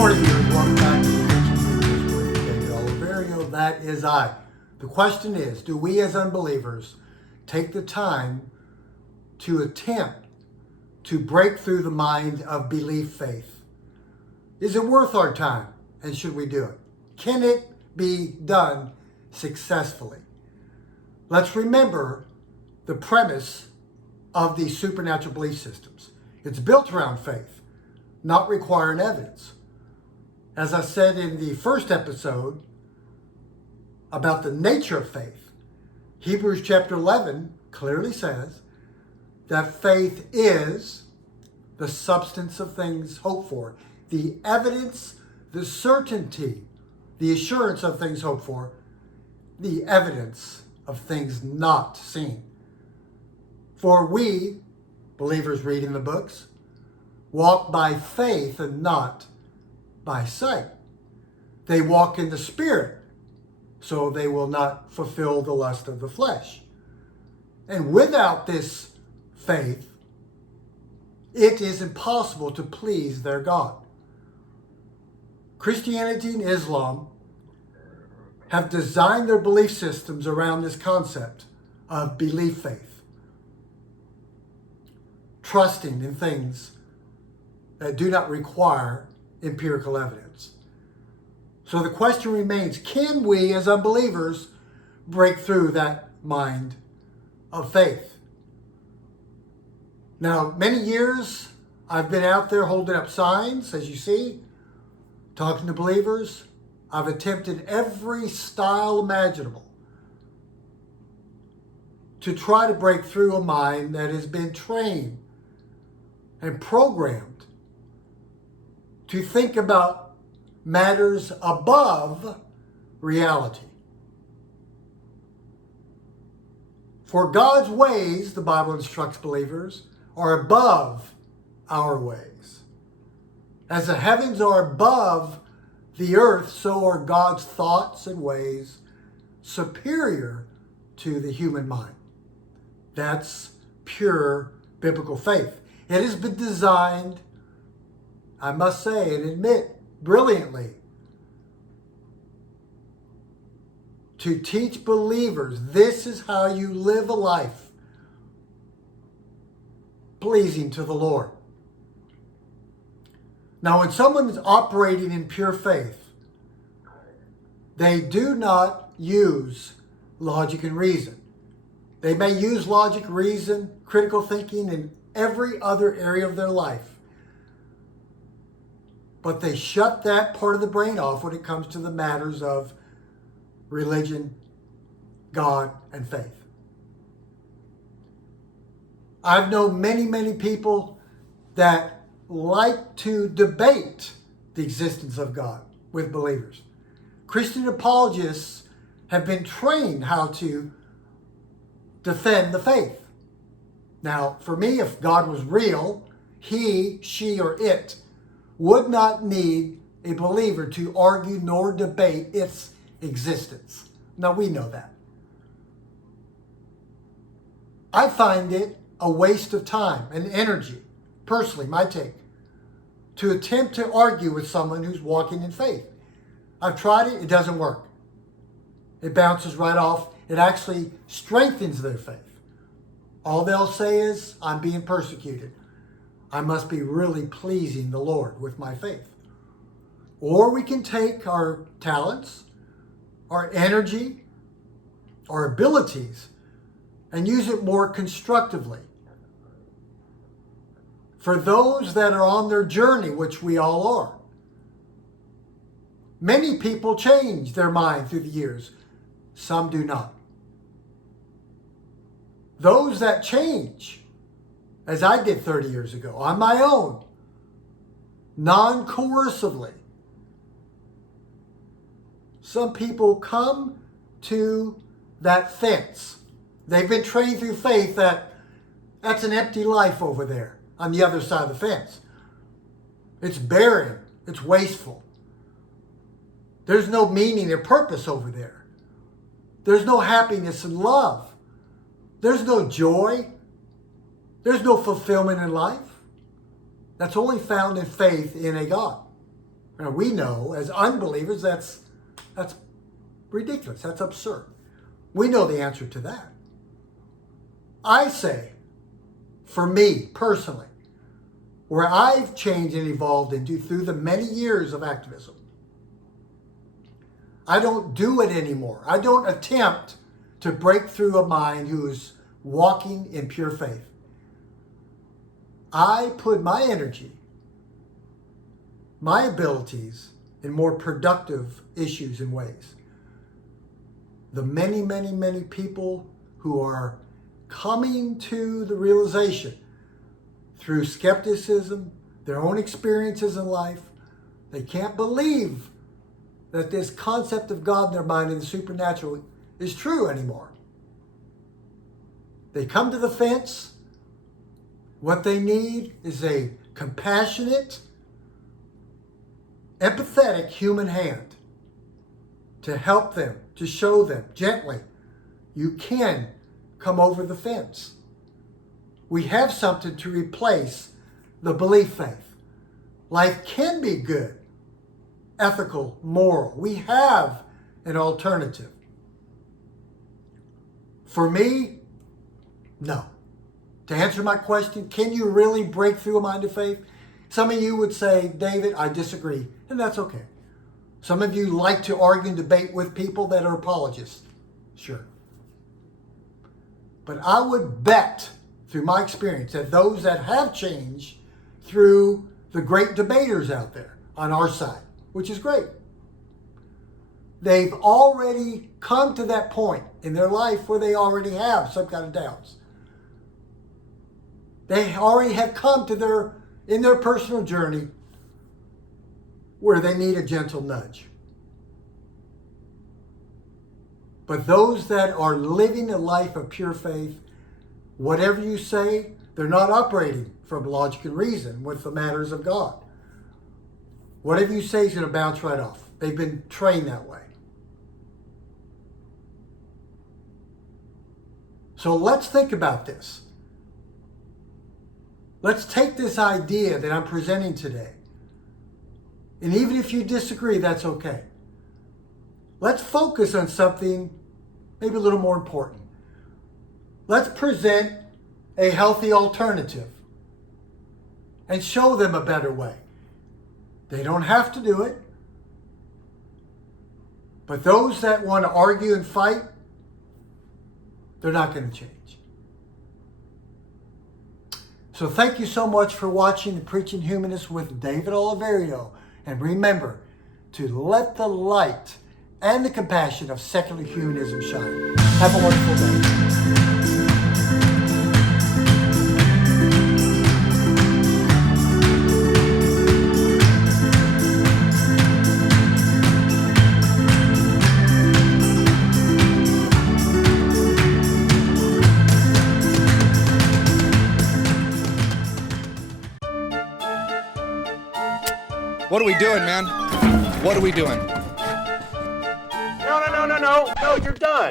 morning, viewers. Welcome back to the Preaching Humanist with David Oliverio. That is I. The question is, do we as unbelievers take the time to attempt to break through the mind of belief faith? Is it worth our time, and should we do it? Can it be done successfully? Let's remember the premise of these supernatural belief systems. It's built around faith, not requiring evidence. As I said in the first episode about the nature of faith, Hebrews chapter 11 clearly says that faith is the substance of things hoped for, the evidence, the certainty, the assurance of things hoped for, the evidence of things not seen. For we, believers reading the books, walk by faith and not by sight. They walk in the Spirit, so they will not fulfill the lust of the flesh. And without this faith, it is impossible to please their God. Christianity and Islam have designed their belief systems around this concept of belief faith, trusting in things that do not require empirical evidence. So the question remains, can we as unbelievers break through that mind of faith? Now, many years I've been out there holding up signs, as you see, talking to believers. I've attempted every style imaginable to try to break through a mind that has been trained and programmed to think about matters above reality. For God's ways, the Bible instructs believers, are above our ways. As the heavens are above the earth, so are God's thoughts and ways superior to the human mind. That's pure biblical faith. It has been designed, I must say and admit, brilliantly, to teach believers this is how you live a life pleasing to the Lord. Now, when someone is operating in pure faith, they do not use logic and reason. They may use logic, reason, critical thinking in every other area of their life, but they shut that part of the brain off when it comes to the matters of religion, God, and faith. I've known many people that like to debate the existence of God with believers. Christian apologists have been trained how to defend the faith. Now, for me, if God was real, he, she, or it would not need a believer to argue nor debate its existence. Now, we know that. I find it a waste of time and energy, personally, my take, to attempt to argue with someone who's walking in faith. I've tried it, it doesn't work. It bounces right off. It actually strengthens their faith. All they'll say is, I'm being persecuted. I must be really pleasing the Lord with my faith. Or we can take our talents, our energy, our abilities, and use it more constructively. For those that are on their journey, which we all are. Many people change their mind through the years. Some do not. Those that change, as I did 30 years ago, on my own, non-coercively. Some people come to that fence. They've been trained through faith that that's an empty life over there on the other side of the fence. It's barren. It's wasteful. There's no meaning or purpose over there. There's no happiness and love. There's no joy. There's no fulfillment in life. That's only found in faith in a God. And we know as unbelievers that's ridiculous. That's absurd. We know the answer to that. I say, for me personally, where I've changed and evolved into through the many years of activism, I don't do it anymore. I don't attempt to break through a mind who is walking in pure faith. I put my energy, my abilities in more productive issues and ways. The many, many, many people who are coming to the realization through skepticism, their own experiences in life, they can't believe that this concept of God in their mind and the supernatural is true anymore. They come to the fence. What they need is a compassionate, empathetic human hand to help them, to show them gently, you can come over the fence. We have something to replace the belief faith. Life can be good, ethical, moral. We have an alternative. For me, no. To answer my question, can you really break through a mind of faith? Some of you would say, David, I disagree, and that's okay. Some of you like to argue and debate with people that are apologists. Sure. But I would bet, through my experience, that those that have changed through the great debaters out there on our side, which is great, they've already come to that point in their life where they already have some kind of doubts. They already have come to in their personal journey where they need a gentle nudge. But those that are living a life of pure faith, whatever you say, they're not operating from logic and reason with the matters of God. Whatever you say is going to bounce right off. They've been trained that way. So let's think about this. Let's take this idea that I'm presenting today. And even if you disagree, that's okay. Let's focus on something maybe a little more important. Let's present a healthy alternative and show them a better way. They don't have to do it. But those that want to argue and fight, they're not going to change. So thank you so much for watching the Preaching Humanist with David Oliverio. And remember to let the light and the compassion of secular humanism shine. Have a wonderful day. What are we doing, man? What are we doing? No, you're done.